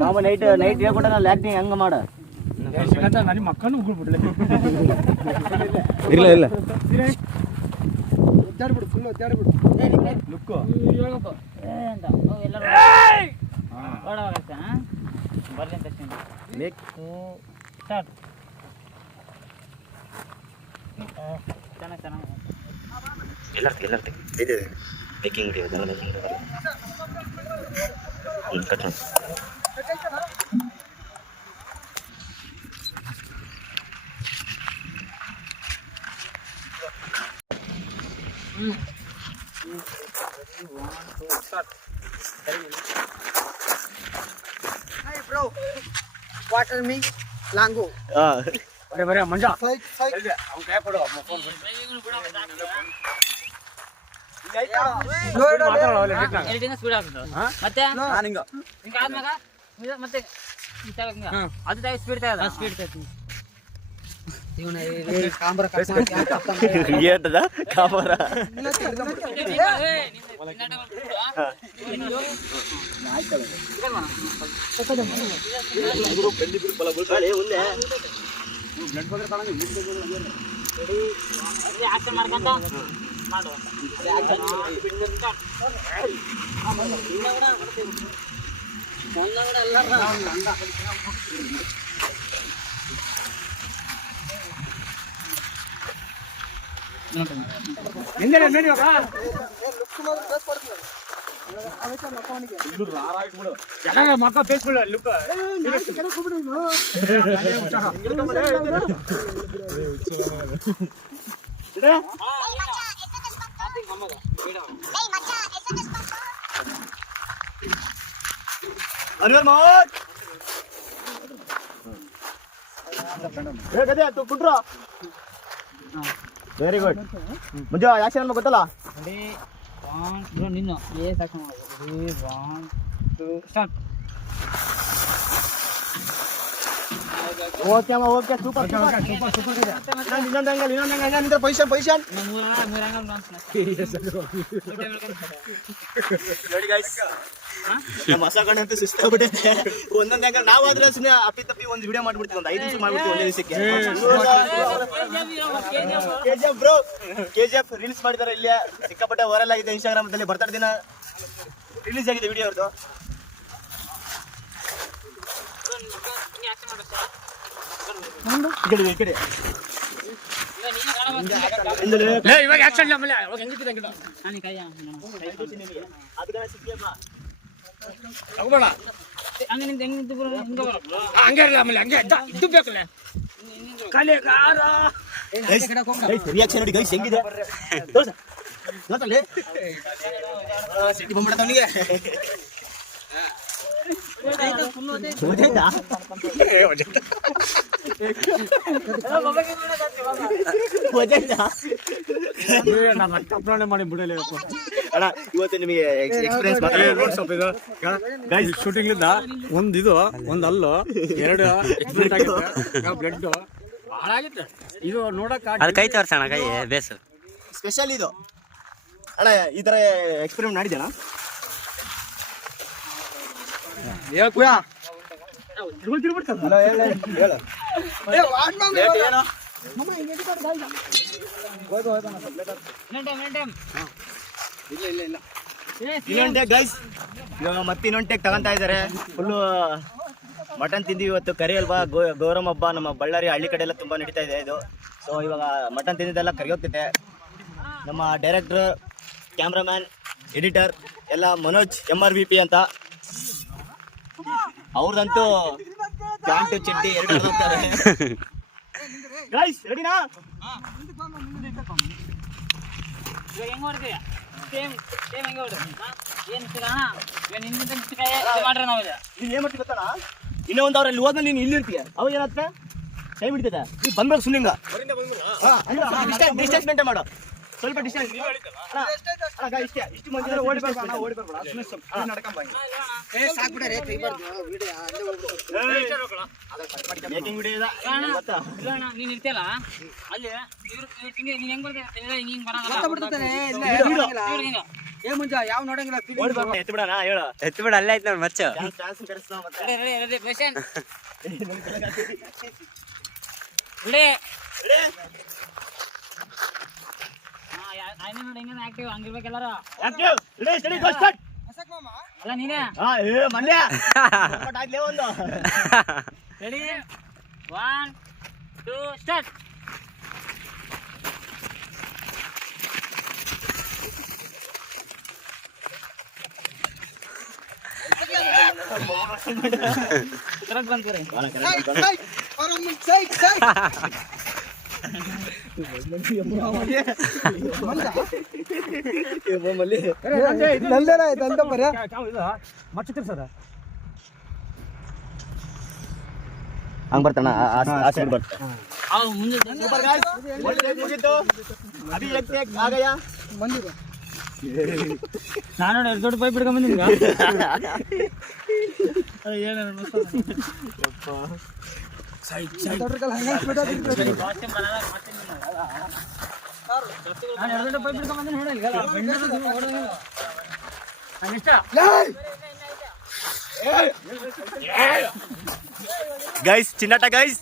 ಮಾಮ night night ಹೇಳ್ಕೊಟ್ಟ acting ಹಂಗ ಮಾಡ ಇಲ್ಲ ಇಲ್ಲ ಎಲ್ಲರ್ತಿ ಎಲ್ಲರ್ತಿ ಇದೆ ಬೇಕಿಂಗ್ ವಿಡಿಯೋ ಅದೆಲ್ಲ ಬೇಕಿಂಗ್ ಹ್ಞೂ ಕಟ್ ಮಾಡಿ ವಾಟರ್ ಮೀ ಲಾಂಗೋ ಹಾಂ ಮತ್ತೆ ಮೀ ಲಾಂಗು ಬರೇ ಮತ್ತೆ ಮಂಜ. ಮತ್ತೆ? ಹಿಂಗ. ಅದು ಸ್ಪೀಡ್ ಸ್ಪೀಡ್ ఏంటదా కాపరా మొన్న కూడా వెళ్ళారా మక్క పేసుకో లుక్ అనివర్ మోట్ ఏ గదే కుట్రా ವೆರಿ ಗುಡ್ ಮುಂಜು ಯಾಕೆ ನಮ್ಗೆ ಗೊತ್ತಲ್ಲ? ನಿನ್ನ. ಏ ಸಾಕು ಸ್ಟಾರ್ಟ್ ಓಕೆ ಅಮ್ಮ ಓಕೆ ಸೂಪರ್ ಸೂಪರ್ ಸೂಪರ್ ಇನ್ನೊಂದು ಅಂಗಲ್ ಇನ್ನೊಂದು ಅಂಗಲ್ ಇನ್ನೊಂದು ಪೊಸಿಷನ್ ಪೊಸಿಷನ್ ಮೂರ ಮೂರ ಅಂಗಲ್ ಡಾನ್ಸ್ ನೋಡಿ ಗೈಸ್ ನಮ್ಮ ಹೊಸ ಕಡೆ ಅಂತ ಸುಸ್ತಾಗ್ಬಿಟ್ಟಿದೆ ಒಂದೊಂದು ಅಂಗಲ್ ನಾವಾದ್ರೆ ಸುಮ್ಮನೆ ಅಪ್ಪಿ ತಪ್ಪಿ ಒಂದು ವಿಡಿಯೋ ಮಾಡ್ಬಿಡ್ತೀವಿ ಒಂದು ಐದು ನಿಮಿಷ ಮಾಡ್ಬಿಡ್ತೀವಿ ಒಂದೇ ದಿವಸಕ್ಕೆ ಕೆಜಿಎಫ್ ಬ್ರೋ ಕೆಜಿಎಫ್ ರೀಲ್ಸ್ ಮಾಡಿದಾರೆ ಇಲ್ಲೇ. ಸಿಕ್ಕಾಪಟ್ಟೆ ವೈರಲ್ ಆಗಿದೆ ಇನ್ಸ್ಟಾಗ್ರಾಮ್ ಅಲ್ಲಿ. ಬರ್ತಾರ ದಿನ ರಿಲೀಸ್ ಆಗಿದೆ ವಿಡಿಯೋ ಅವ್ರದ್ದು ಈ ಕಡೆ ಈ ಕಡೆ ಹಿಂದಲೇ ಇವಾಗ ಆಕ್ಷನ್ ನಾನು ಕೈ ಅದಕ್ಕೆ ಸಿಕ್ಕಿಯಪ್ಪ ಹಂಗ ನಿಂತ ಹೆಂಗ್ ನಿಂತು bro? ಹಿಂಗ ಬರೋ bro. ರಿಯಾಕ್ಷನ್ ನೋಡಿ ಗೈಸ್ ಹೆಂಗಿದೆ ತೋರ್ಸ. ಗೊತ್ತಲ್ಲಿ? ಆ, ಮಾಡಿ ಅಣ್ಣ ಇವತ್ತು ನಿಮಗೆ ಎಕ್ಸ್ಪೀರಿಯನ್ಸ್ ಶೂಟಿಂಗ್ ಲಿಂದ ಒಂದ್ ಇದು ಒಂದ್ ಅಲ್ಲು ಎರಡು ಎಕ್ಸ್ಪೀರಿಯನ್ಸ್ ಆಗಿತ್ತು ಬ್ಲಡ್ ಬಹಳ ಆಗಿತ್ತು ಇದು ನೋಡಕ್ ಅದು ಕೈ ತೋರ್ಸೋಣ ಕೈ ಬೇಸು ಸ್ಪೆಷಲ್ ಇದು ಅಣ್ಣ ಈ ತರ ಎಕ್ಸ್ಪೆರಿಮೆಂಟ್ ಮಾಡಿದ್ಯಣ್ಣ ಗೈಸ್ ಇವಾಗ ಮತ್ತೆ ಇನ್ನೊಂದು ಟೇಕ್ ತಗೊಂತಾ ಇದ್ದಾರೆ. ಫುಲ್ಲು ಮಟನ್ ತಿಂದಿವಿ ಇವತ್ತು, ಕರಿ ಅಲ್ವಾ? ಗೋ ಹಬ್ಬ ನಮ್ಮ ಬಳ್ಳಾರಿ ಹಳ್ಳಿ ಕಡೆ ಎಲ್ಲ ತುಂಬ ನಡೀತಾ ಇದೆ ಇದು. ಸೊ ಇವಾಗ ಮಟನ್ ತಿಂದಿದ್ದೆಲ್ಲ ಕರಿ ಹೋಗ್ತಿದೆ ನಮ್ಮ ಡೈರೆಕ್ಟರ್ ಕ್ಯಾಮ್ರಾಮ್ಯಾನ್ ಎಡಿಟರ್ ಎಲ್ಲ Manoj M R V P ಅಂತ. ಅವ್ರದಂತೂ ಪ್ಯಾಂಟು ಚಡ್ಡಿ ಎರಡು ಹೋಗ್ತಾರೆ ಗೈಸ್ ರೆಡಿನಾ ಇವಾಗ ಹೆಂಗ್ ಹೊಡ್ತೀಯ? Same, same ಹಂಗೆ ಹೊಡು. ಹಾ? ಏನ್? ಇವಾಗ ಮಾಡ್ರಿ ನಾವಿಲ್ಲಿ. ನೀನ್ ಏನ್ ಇನ್ನೂ ಒಂದು ಅವ್ರಲ್ಲಿ ಹೋದ್ಮೇಲೆ ನೀನು ಇಲ್ಲಿ ಇರ್ತೀಯ. ಅವಾಗ ಏನಾಗ್ತದೆ? ಕೈ ಬಿಡ್ತದೆ ನೀ ಬಂದ್ಬೇಕು ಸುಮ್ಮನೆ ಡಿಸ್ಟೆನ್ಸ್ ಮೇಂಟೈನ್ ಮಾಡು. ಸ್ವಲ್ಪ ಡಿಸ್ಟೆನ್ಸ್ ಇಷ್ಟೇ ಇಷ್ಟು ಮಂದಿ ಓಡಿ ಬರ್ಬೇಡ ಓಡಿ ಬರ್ಬೇಡ ಸುಮ್ಮನೆ ಸ್ವಲ್ಪ ನಡ್ಕೊಂಡ್ ಬಾ ಏ ಸಾಕ್ಬಿಡ್ರಿ ತೆಗಿಬಾರ್ದು ವಿಡಿಯೋ ಅಲ್ಲೇ ಹೋಗ್ಬಿಟ್ಟು ಮೇಕಿಂಗ್ ವಿಡಿಯೋ ಇದೆ. ಗೊತ್ತಾ? ಇಲ್ಲ ಅಣ್ಣ ನೀನ್ ಇರ್ತಿಯಲ್ಲ? ಅಲ್ಲಿ ಇವ್ರು ಹಿಂಗೆ ನೀನ್ ಹೆಂಗ್ ಬರ್ತೀಯ? ಹಿಂಗೆ ಹಿಂಗೆ ಬರಲ್ಲ ಗೊತ್ತ ಬಿಡ್ತಾನೆ ಇಲ್ಲ. ಇವ್ರು ಹಿಂಗೆ ಏ ಮುಂಜ ಯಾವ ನೋಡಂಗಿಲ್ಲ ಓಡಿ ಬರ್ಬೇಡ ಎತ್ತು ಬಿಡಣ ಹೇಳು. ಎತ್ತು ಬಿಡ ಅಲ್ಲೇ ಐತೆ ನೋಡಿ ಮಚ್ಚು. ಚಾನ್ಸ್ ಮತ್ತೆ. ರೆಡಿ ರೆಡಿ ಪೇಷನ್ ರೆಡಿ ಹೆಂಗ ಆಕ್ಟಿವ್ ಹಂಗಿರ್ಬೇಕು ಎಲ್ಲಾರು ಯಾಕೆ ರೆಡಿ ಸ್ಟಡಿ ಗೋ ಸ್ಟಾರ್ಟ್ ಅಲ್ಲ ನೀನೇ ಹಾ ಏ ಮಲ್ಯ ಬಟ್ ಆಗ್ಲೇ ಒಂದು ready one two start correct ಬಂದ್ರಿ ಸೈಡ್ ಸೈಡ್ ಬರ ಹಂಗ್ ಬರ್ತಾನ ಆ ಸೈಡ್ ಬರ್ತಾ ನಾನು ಎರಡು ದೊಡ್ಡ ಪೈಪ್ ಹಿಡ್ಕೊಂಡ್ ಬಂದಿನಿ ಗೈಸ್ ಚಿನ್ನಟ ಗೈಸ್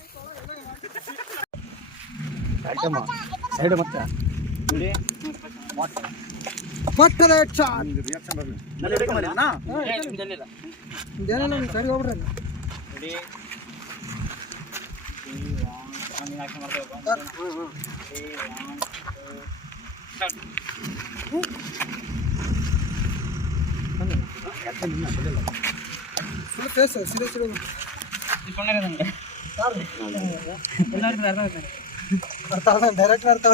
ಸೈಡ್ ಮತ್ತೆ. ಇದೇನೋ ನಮ್ಗೆ ಸರಿ ಹೋಗ್ಬಿಡ್ರಿ. ಡೈರೆಕ್ಟ್ ಅರ್ಥ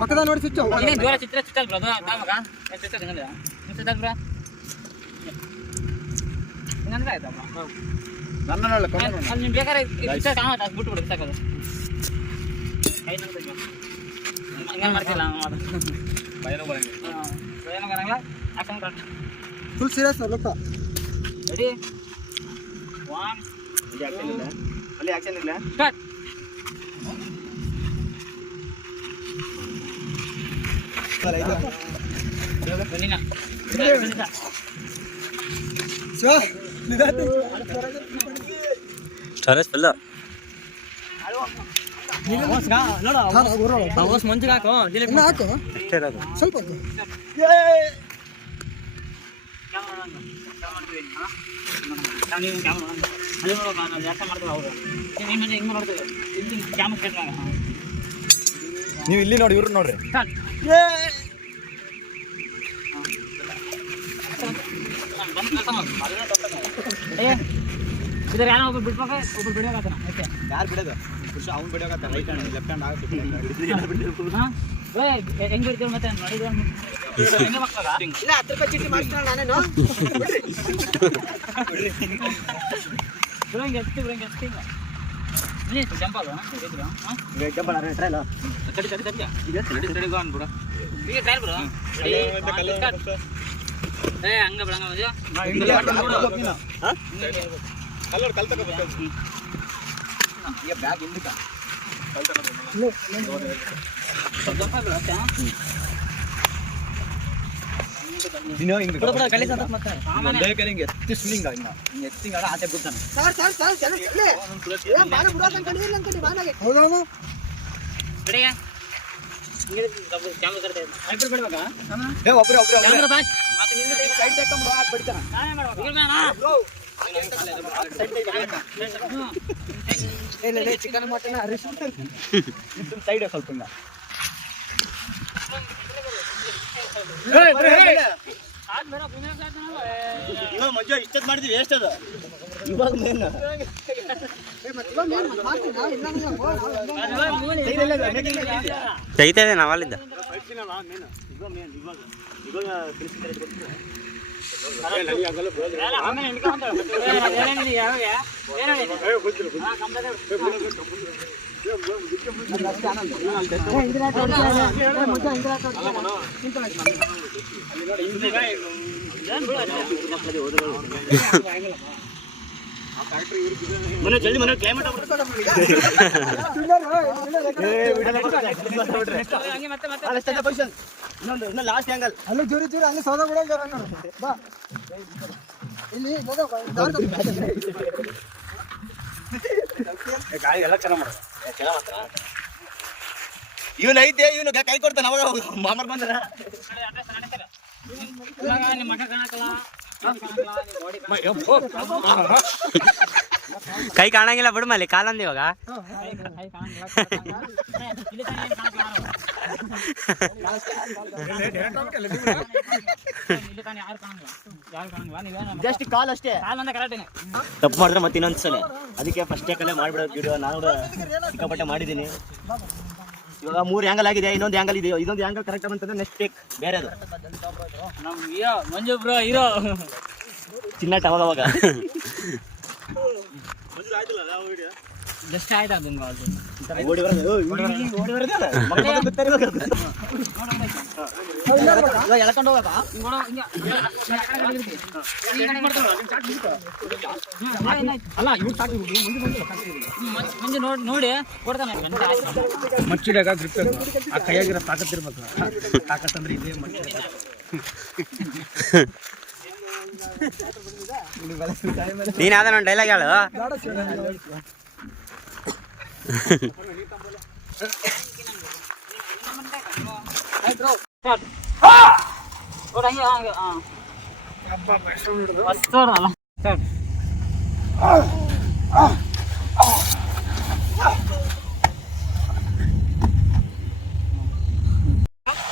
ಮಕ್ಕದ ನೋಡಿ ಸ್ವಿಚ್ ಚಿತ್ರ ಚಿತ್ರ ಬ್ರೋ ಅದು ತಾಮಗ ಏನ್ ಚಿತ್ರ ಹಂಗಂದ್ರೆ ಏನ್ ಚಿತ್ರ ಬ್ರೋ ಹಂಗಂದ್ರೆ ಆಯ್ತಾ ಬ್ರೋ ಅಲ್ಲಿ ನಿಮ್ಗೆ ಬೇಕಾದ್ರೆ ಈ ಚಿತ್ರ ಕಾಣುತ್ತೆ ಅದು ಬಿಟ್ಟು ಬಿಡು ಸಾಕದು ಕೈ ನಂಗೆ ಹಂಗೆ ಮಾಡ್ತಿಲ್ಲ ಭಯನೂ ಬರಂಗಿಲ್ಲ action correct full serious ಲುಕ್ಕ ready one ಅಲ್ಲಿ ಆಕ್ಷನ್ ಇಲ್ಲ ಸ್ಟಾರ್ಟ್ ಬನ್ನಿನ ಶಿವ ಸ್ಟೋರೇಜ್ ಫುಲ್ಲು ಮಂಜಿಗೆ ಹಾಕು ಅಷ್ಟೇ ಇರೋದು ಸ್ವಲ್ಪ ಹಾಕು? ನೀವು ಇಲ್ಲಿ ಕ್ಯಾಮ್ರಾ ಕೆಟ್ಟಾಗ ನೀವು ಇಲ್ಲಿ ನೋಡಿ ಇವ್ರು ನೋಡ್ರಿ. ಸ್ಟಾರ್ಟ್ ಇದ್ರ ಏನೋ ಒಬ್ರು ಬಿಡ್ಬೇಕು ಒಬ್ರು ಬಿಡ್ಬೇಕಾಗ್ತಾನ ಓಕೆ ಯಾರು ಬಿಡೋದು ಪುರುಷ ಅವ್ನು ಬಿಡೋಕತ್ತ ರೈಟ್ ಹ್ಯಾಂಡ್ ಲೆಫ್ಟ್ ಹ್ಯಾಂಡ್ ಆಗುತ್ತೆ ಹಾಂ ಏ ಹೆಂಗ್ ಬಿಡ್ತೀವಿ ಮತ್ತೆ ನೋಡಿದ್ರೆ ಹೆಂಗೆ ಮಕ್ಕಳಾಗ ಇಲ್ಲ ಹತ್ತು ರೂಪಾಯಿ ಚೀಟಿ ಮಾಡಿಸ್ತಾನ ನಾನೇನು ಬಿಡಂಗೆ ಎಷ್ಟು ಬಿಡಂಗೆ ಎಷ್ಟು ಹಿಂಗ ಈಗ ಬಿಡು ಏ ಹಂಗ ಮಜು ಬ್ಯಾಗ್ ಹಿಂದಕ್ಕ. ಜಂಪ ಬಿಡು ಅಷ್ಟೇ ನೀನು ಹಿಂಗೆ ಸಾಮಾನ್ಯ ಒಂದೇ ಕೈಲಿ ಹಿಂಗೆ ಎತ್ತಿ ಸ್ವಿಂಗ್ ಹಿಂಗ ಹಿಂಗೆ ಎತ್ತಿ ಹಿಂಗ ಆಚೆ ಬಿಡ್ತಾನೆ. ಸರ್ ಸರ್ ಸರ್ ಅಂತ ಹಿಂಗೆ ಕ್ಯಾಮ್ರಾ ಕರ್ತಾ ಬಿಡ್ಬೇಕಾ ಏ ಒಬ್ರೆ ಒಬ್ರೆ ಒಬ್ರೆ. ಸೈಡ್ ಬಿಡ್ತಾನೆ. ನಾನೇ ಮಾಡ್ಬೇಕು ಇಲ್ಲ ಇಲ್ಲ ಚಿಕನ್ ಮಟನ್ ಹರಿಸಿ ಸೈಡ್ ಸ್ವಲ್ಪ ಹಿಂಗ. ಇವಾಗ ಮಂಜು ಇಷ್ಟೊತ್ತು ಮಾಡಿದ್ವಿ ವೇಸ್ಟ್ ಅದು. ಇವಾಗ ಮೇನ್ ತೆಗಿತಾ ಇದೆ ನಾವಲ್ಲಿದ್ದ ಇವಾಗ ಮೇನ್ ಇವಾಗ. ಮನೆ ಜಲ್ದಿ ಮನೆ ಕ್ಲೈಮೇಟ್ ಹಂಗೆ ಮತ್ತೆ ಮತ್ತೆ ಪೊಸಿಷನ್ ಇನ್ನೊಂದು ಇನ್ನೊಂದು ಲಾಸ್ಟ್ ಆಂಗಲ್ ಅಲ್ಲಿ ಜೋರಿ ಜೋರಿ ಅಲ್ಲಿ ಸೌದ ಬಿಡೋ ಜೋರ ಬಾ. ಇಲ್ಲಿ ನೋಡು, ದಾರಿ ತಪ್ಪು. ಇವನ್ ಐತೆ ಇವನು ಕೈ ಕೊಡ್ತಾನೆ ಅವಾಗ ಮಾಮರ್ ಬಂದ್ರ. ನಿಮ್ಮ ಮಗ ಕಾಣಕಲ್ಲ. ಕೈ ಕಾಣಂಗಿಲ್ಲ ಬಿಡು ಮಲ್ಲಿ. ಕಾಲಂದ ಇವಾಗ. ಜಸ್ಟ್ ಕಾಲ್ ಅಷ್ಟೇ. ತಪ್ಪು ಮಾಡಿದ್ರೆ ಮತ್ತೆ ಇನ್ನೊಂದ್ಸಲ ಅದಕ್ಕೆ ಫಸ್ಟ್ ಕಲೆ ಮಾಡ್ಬಿಡೋದು ವಿಡಿಯೋ ನಾನು ಕೂಡ ಸಿಕ್ಕಾಪಟ್ಟೆ ಮಾಡಿದ್ದೀನಿ. ಇವಾಗ ಮೂರು ಆ್ಯಂಗಲ್ ಆಗಿದೆ ಇನ್ನೊಂದು ಆ್ಯಂಗಲ್ ಇದೆ ಇದೊಂದು ಆ್ಯಂಗಲ್ ಕರೆಕ್ಟ್ ಬಂತಂದ್ರೆ ನೆಕ್ಸ್ಟ್ ಟೇಕ್ ಬೇರೆ ಅದು ಮಂಜು ಬ್ರೋ ಹೀರೋ ಚಿನ್ನ ಅವಾಗ ಜಸ್ಟ್ ಆಯ್ತು ಅದು ಅದು? ಓಡಿ ಬರೋದು ಓಡಿ ಬರೋದಲ್ಲ? ಎಳ್ಕೊಂಡು. ಅಲ್ಲ ಇವ್ರು ಸಾಕು ಮಂಜು ನೋಡಿ ನೋಡಿ. ಕೊಡ್ತಾನೆ. ಮಚ್ಚಿಡ್ಯಾಗ ಗ್ರಿಪ್ ಆ ಕೈಯಾಗಿರೋ ತಾಕತ್ತಿರ್ಬೇಕು ಇರ್ಬೇಕು. ತಾಕತ್ ಅಂದ್ರೆ ಇದೇ ಮಚ್ಚಿ ನೀನ್ ಯಾವ್ದಾನ ಒಂದು ಡೈಲಾಗ್ ಹೇಳು ಸ್ಟಾರ್ಟ್. ನೋಡು ಹಂಗೆ ಹಂಗೆ ಹಾ. ಫಸ್ಟ್ ನೋಡಲ್ಲ ಸ್ಟಾರ್ಟ್ ಸಾಕಾಗಿದೆ, ಉಳ್ಕೊಂಡು ಹೋಗ್ತೀರಿ ಇಲ್ಲಿ. ಒನ್ ಟು ಸ್ಟಾರ್ಟ್ ಬರ್ತಿರ್ತಾಗ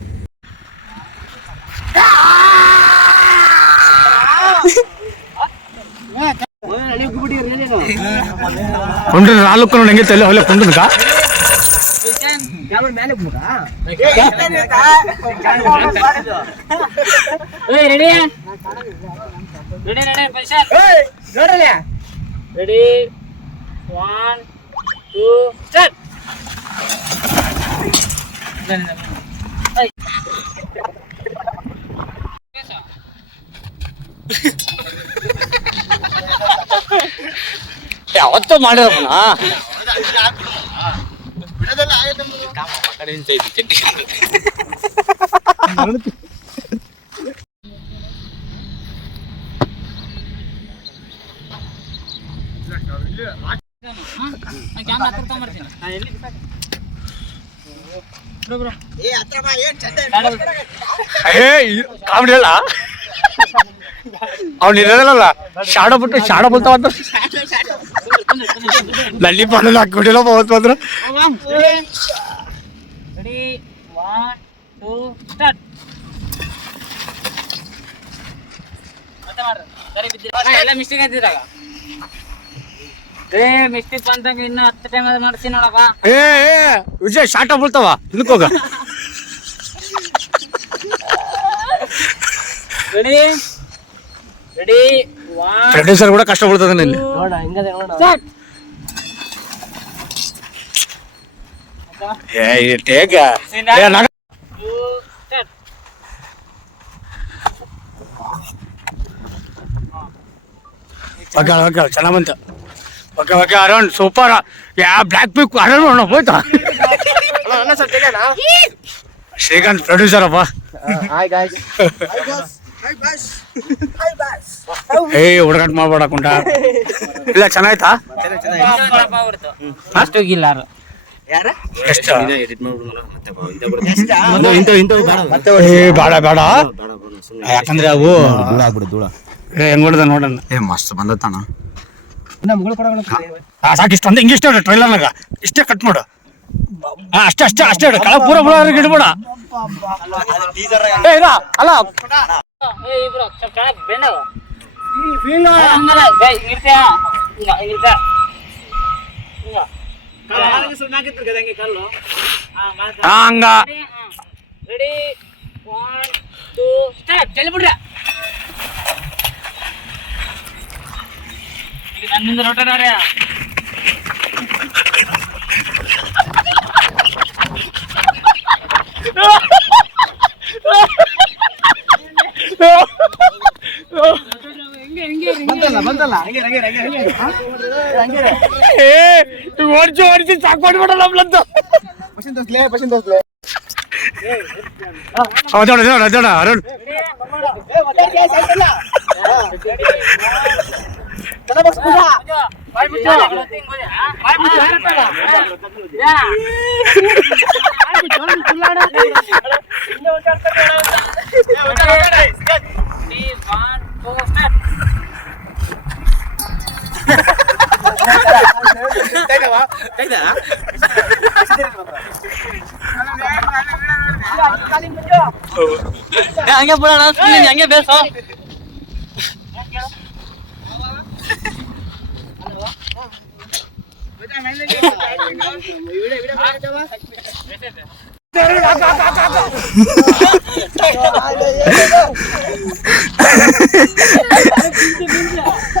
ಕೊಂಡ್ರೆ ನಾಲ್ಕು ಹೆಂಗೆ ತಲೆ ಹೊಲೆ ಕೊಂಡ್ರಕ ಏಯ್ ready ready ready position ready one two start ಯಾವತ್ತೂ ಮಾಡಿರಪ್ಪನ ಏ ಕಾಮಿಡಿ ಅಲ್ಲ. ಅವ್ನು ಇರಲ್ಲ ಶಾಡೋ ಬಿಟ್ಟು ಶಾಡೋ ಬಲ್ತಾವಂತ ರೆಡಿ ಒನ್ ಟೂ ಸ್ಟಾರ್ಟ್ ಮತ್ತೆ ಮಾಡ್ರಿ? ಸರಿ ಬಿದ್ದಿರ. ಎಲ್ಲ ಮಿಸ್ಟೇಕ್ ಆಯ್ತಿದ್ರಾಗ ಏ ಮಿಸ್ಟೇಕ್ ಬಂದಾಗ ಇನ್ನು ಹತ್ತು ಟೈಮ್ ಮಾಡ್ತೀನಿ ನೋಡಪ್ಪ. ಏ ವಿಜಯ್ ಶಾಟ ಬೀಳ್ತಾವ? ಹಿಂದಕ್ಕೆ ಹೋಗ. ರೆಡಿ ರೆಡಿ ಪ್ರೊಡ್ಯೂಸರ್ ಕೂಡ ಕಷ್ಟ ಬೀಳ್ತದ ನಿನ್ನ ನೋಡ ಹಿಂಗದೆ ಸ್ಟಾರ್ಟ್ ಏ ಟೇಗ ಏ ನಗ ಚೆನ್ನಾಗ್ ಬಂತು. ಓಕೆ ಓಕೆ ಅರೌಂಡ್ ಸೂಪರ್ ಯಾ ಬ್ಲ್ಯಾಕ್ ಪಿಕ್ ಅರೌಂಡ್ ನೋಡ ಹೋಯ್ತಾ? ಶ್ರೀಕಾಂತ್ ಪ್ರೊಡ್ಯೂಸರ್ ಅಪ್ಪ. ಏ ಹುಡುಗಾಟ ಮಾಡ್ಬೇಡ ಕುಂಟ. ಇಲ್ಲ ಚೆನ್ನಾಯ್ತಾ? ಅಷ್ಟು ಗಿಲ್ಲಾರು ಎಷ್ಟು ಎಡಿಟ್ ಮಾಡ್ಬಿಡು ಮತ್ತೆ ಇಂಥವು ಇಂಥವು ಬೇಡ ಏ ಬೇಡ ಬೇಡ. ಬೇಡ ಬೇಡ ಯಾಕಂದ್ರೆ ಅವು ಧೂಳ ಆಗ್ಬಿಡು ಧೂಳ ಏ ಹೆಂಗ್ ನೋಡಣ್ಣ? ನೋಡೋಣ ಏ ಮಸ್ತ್ ಬಂದತ್ತಣ್ಣ ಹಾ ಸಾಕು ಇಷ್ಟು ಒಂದೇ ಹಿಂಗೆ ಇಷ್ಟೇ ಟ್ರೈಲರ್ನಾಗ ಇಷ್ಟೇ ಕಟ್ ಮಾಡು. ಅಷ್ಟೇ ಅಷ್ಟೇ ಅಷ್ಟೇ ಇಡು. ಕಳ ಪೂರ ಪೂರ ಇಡ್ಬೇಡ. ಅಲ್ಲ. ಇರ್ತೀಯ? ಇರ್ತೀಯ? ಹಿಂಗ ಕಲ್ಲು ಹಾ, ಹಂಗ ರೆಡಿ ಒನ್ ಟೂ ಸ್ಟಾರ್ಟ್ ಜಲ್ದಿ ಬಿಡ್ರಿ ಈಗ ನನ್ನಿಂದ ರೊಟ್ಟಾಡ್ರಿ ಏ ಓಡಿಸಿ ಓಡಿಸಿ ಸಾಕು ಮಾಡ್ಬಿಡ ನಮ್ಲಂತ ಅದೋಡ ಅದೋಡ ಅದೋಡ ಅರುಣ್ ಹಂಗೆ ಬಿಡೋಣ ಹಂಗೆ ಬೇಸು ವಿಧಾನ ನಮ್ಮ ಪ್ರೊಡ್ಯೂಸರ್ ಅವರೇ ನಮ್ಮ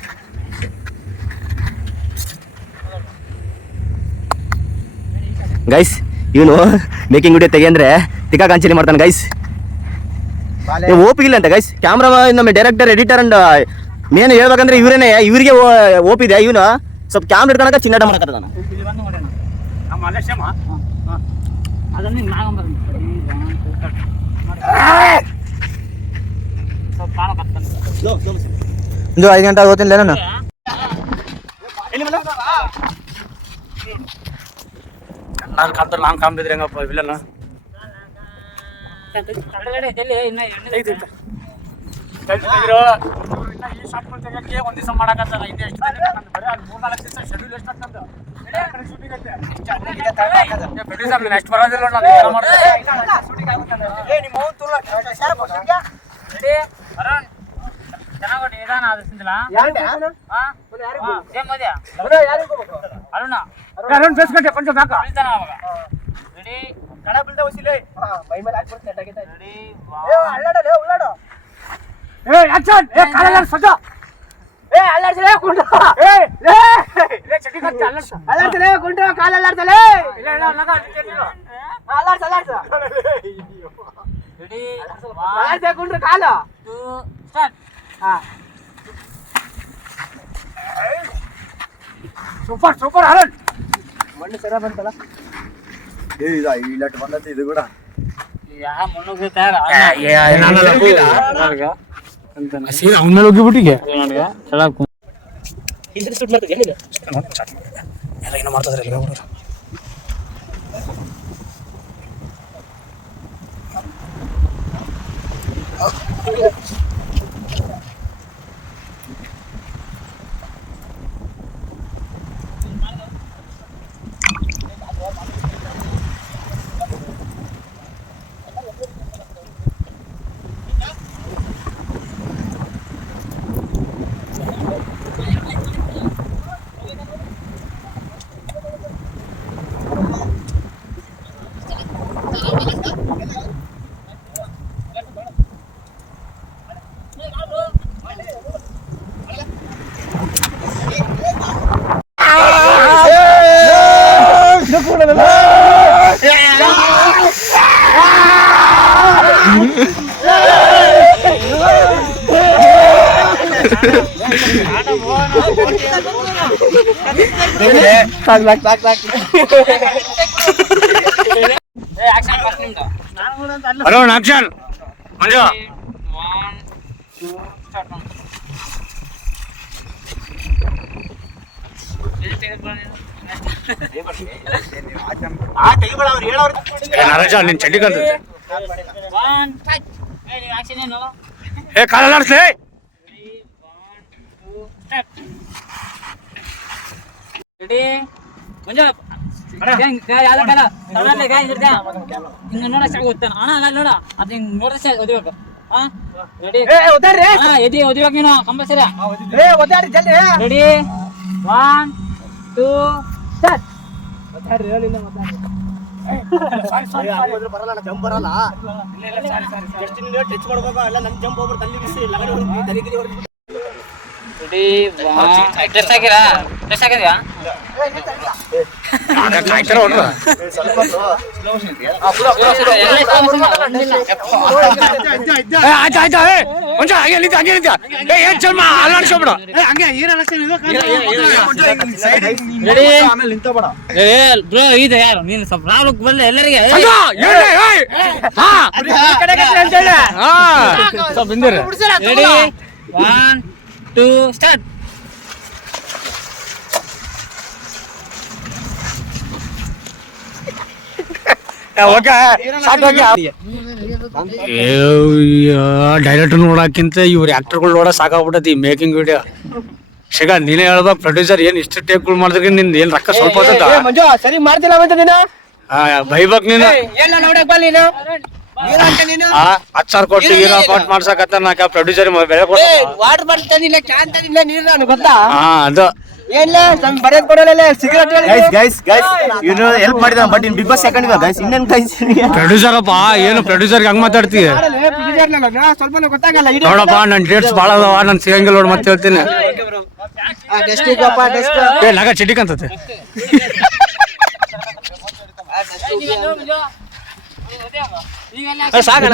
ಗೈಸ್ ಇವನು ಮೇಕಿಂಗ್ ವಿಡಿಯೋ ತೆಗೆಂದ್ರೆ ತಿಕ್ಕ ಕಾಂಚಲಿ ಮಾಡ್ತಾನೆ ಗೈಸ್ ಓಪಿಗಿಲ್ಲ ಅಂತ ಗೈಸ್ ಕ್ಯಾಮ್ರಾ ನಮ್ಮ ಡೈರೆಕ್ಟರ್ ಎಡಿಟರ್ ಅಂಡ್ ಮೇನ್ ಹೇಳ್ಬೇಕಂದ್ರೆ ಇವರೇನೆ. ಇವರಿಗೆ ಓಪಿದೆ ಇವನು. ಸ್ವಲ್ಪ ಕ್ಯಾಮ್ರಾ ಇಟ್ಕೊಳಕ ಚಿನ್ನಾಟ ಮಾಡಕತ್ತ ನಾನು ಐದು ಗಂಟೆ ಆಗೋತಿಲ್ಲ ನಾನು ನಾನು ಕಾಂತಾರೆ ನಾನು ಕಾಂಬಿದ್ರೆ ಹೆಂಗಪ್ಪ ಇವೆಲ್ಲ ಒಂದಿವಸ ಮಾಡಕತ್ತಾರ ಎಷ್ಟು ದಿನ ಬೇಕಂತ ಬರೀ ಅಲ್ಲಿ ಮೂರ್ನಾಲ್ಕು ದಿವಸ ಶೆಡ್ಯೂಲ್ ಎಷ್ಟು ಆಗ್ತಂದು ನೆಕ್ಸ್ಟ್ ಬರೋದಿಲ್ಲ ನಾನು ಏನ ಮಾಡ್ತೀನಿ ರೆಡಿ ಅರುಣ್ ಚೆನ್ನಾಗಿ ನಿಧಾನ ಆದಿಸ್ತಿಲ್ಲ ಸೇಮ್ ಮದ್ಯ ಅರುಣ ಅರುಣ್ ಬೇಸ್ಕಟ್ಟೆ ಕೊಂಚ ಸಾಕ ಬೀಳ್ತಾನ ಅವಾಗ ರೆಡಿ ರೆಡಿ ಏ ಆಕ್ಷನ್ ಏ ಕಾಲೆಲ್ಲ ಸಜ್ಜ ಏ ಅಲ್ಲಾಡ್ಸಲೇ ಕುಂಡ ಏ ಲೇ ಲೇ ಚಟಿ ಕಟ್ಟ ಅಲ್ಲಾಡ್ಸ ಅಲ್ಲಾಡ್ಸಲೇ ಕುಂಡ ಕಾಲ ಅಲ್ಲಾಡ್ಸಲೇ ಇಲ್ಲ ಇಲ್ಲ ನಗ ಅಲ್ಲಾಡ್ಸ ಅಲ್ಲಾಡ್ಸ ರೆಡಿ ಅಲ್ಲಾಡ್ಸ ಕುಂಡ್ರ ಕಾಲ ಟೂ હા ಸೂಪರ್ ಸೂಪರ್ ಹರನ್ ಮಣ್ಣು ಸರ ಬಂತಲ್ಲ ಏ ಇಲ್ಲ ಇಲ್ಲ ಬಂದತ್ತೆ ಇದು ಕೂಡ ಯಾವ ಮಣ್ಣು ಸೀರೆ ಅವನ ಮೇಲೆ ಹೋಗಿಬಿಟ್ಟಿಗೆ ಹೇಳಕ್ ಹಿಂದ್ರಿ ಸುಟ್ ಮಾಡ್ತದೆ ಎಲ್ಲಿದೆ ಎಲ್ಲ ಏನೋ ಮಾಡ್ತಾರೆ ಎಲ್ಲ ಹುಡುಗರು ಟೂ ಸಾಕು ಆ ಸಾಕು. ಹಲೋ ಹೇಳೋರು ಮಂಜು. ನರೇಶ ನಿನ್ ಚಡ್ಡಿ ಕಲ್ತೈತೆ ಏ ನೀವು ಆಕ್ಷನ್ ಏನು ಏ ಕಾಲಲ್ಲಾಡ್ಸ್ಲೇ ರೆಡಿ ಹಿಂಗ ನೋಡ ಅಣ್ಣ ಅಲ್ಲ ನೋಡ ಅದು ಹಿಂಗ್ ನೋಡ್ರಿ ಓದಿಬೇಕು ಹಾ ರೆಡಿ ಎದಿ ಓದಿಬೇಕು ನೀನು compulsory ready one two start jump ಬರಲ್ಲ ಟಚ್ ಮಾಡ್ಬೇಕು ಎಲ್ಲ ನನ್ ಜಂಪ್ ಹೋಗ್ಬಿಟ್ಟು ತಲ್ಲಿ ಬಿಸಿ ಲಗಡೆ ಹೊಡ್ದು ತಲೆ ರೆಡಿ ಡ್ರೆಸ್ ಹಾಕಿರಾ? ಡ್ರೆಸ್ ಹಾಕಿದ್ಯಾ? ಆಯ್ತು ಆಯ್ತು ಏ ಮಂಜು ಹಂಗೆ ನಿಂತ ಹಂಗೆ ನಿಂತ ಏ ಏನ್ ಚಲ್ಮ ಅಲ್ಲಾಡ್ಸ್ಕೊಬಿಡ ಬ್ರೋ ಇದೆ ಯಾರು ನೀನು ಸ್ವಲ್ಪ ರಾವ್ಲಕ್ ಎಲ್ಲರಿಗೆ ಸ್ವಲ್ಪ ready one two start director ನೋಡಕ್ಕಿಂತ ಇವ್ರು ಆಕ್ಟರ್ಗಳು ನೋಡೋ ಸಾಕಾಗ್ಬಿಟ್ಟತಿ ಮೇಕಿಂಗ್ ವಿಡಿಯೋ ಶಿಗ ನೀನೇ ಹೇಳ್ಬೇಕು ಪ್ರೊಡ್ಯೂಸರ್ ಏನ್ ಇಷ್ಟು ಟೇಕ್ಗಳು ಮಾಡಿದ್ರೆ? ನಿನ್ ಏನ್ ರೊಕ್ಕ ಸ್ವಲ್ಪ ಸರಿ ಮಾಡ್ತಿಲ್ಲ ಬೈಬೇಕ್ ನೀನು. ಹತ್ತು ಸಾವಿರ ಕೊಟ್ಟು ಹೀರೋ ಪಾಟ್ ಮಾಡ್ಸಕತ್ತ ನಾಕ ಪ್ರೊಡ್ಯೂಸರ್ ಬೆಳೆ ಕೊಡ ವಾಟರ್ ಬಾಟಲ್ ತಂದಿಲ್ಲ ಕ್ಯಾನ್ ತಂದಿಲ್ಲ ನೀರು ನಾನು ಗೊತ್ತಾ? ಹಾ ಅದು. ಏನಿಲ್ಲ ನಮ್ ಬರೆಯದ್ ಕೊಡಲ್ಲ ಸಿಗರೇಟ್ ಗೈಸ್ ಗೈಸ್ ಗೈಸ್ ಇವನು ಹೆಲ್ಪ್ ಮಾಡಿದ but in Bigg Boss second ಇವಾಗ ಗೈಸ್ ಇನ್ನೇನ್ ಗೈಸ್ ಪ್ರೊಡ್ಯೂಸರ್ ಅಪ್ಪ ಏನು ಪ್ರೊಡ್ಯೂಸರ್ ಹಂಗ್ ಮಾತಾಡ್ತೀಯ? ಸ್ವಲ್ಪ ಗೊತ್ತಾಗಲ್ಲ ಇಡೀ ನೋಡಪ್ಪ ನನ್ ಡೇಟ್ಸ್ ಭಾಳ ಅದಾವ ನನ್ ಸಿಗಂಗಿಲ್ಲ ನೋಡ್ ಮತ್ತೆ ಹೇಳ್ತೀನಿ. ಏ ನಗ ಸಾಕಣ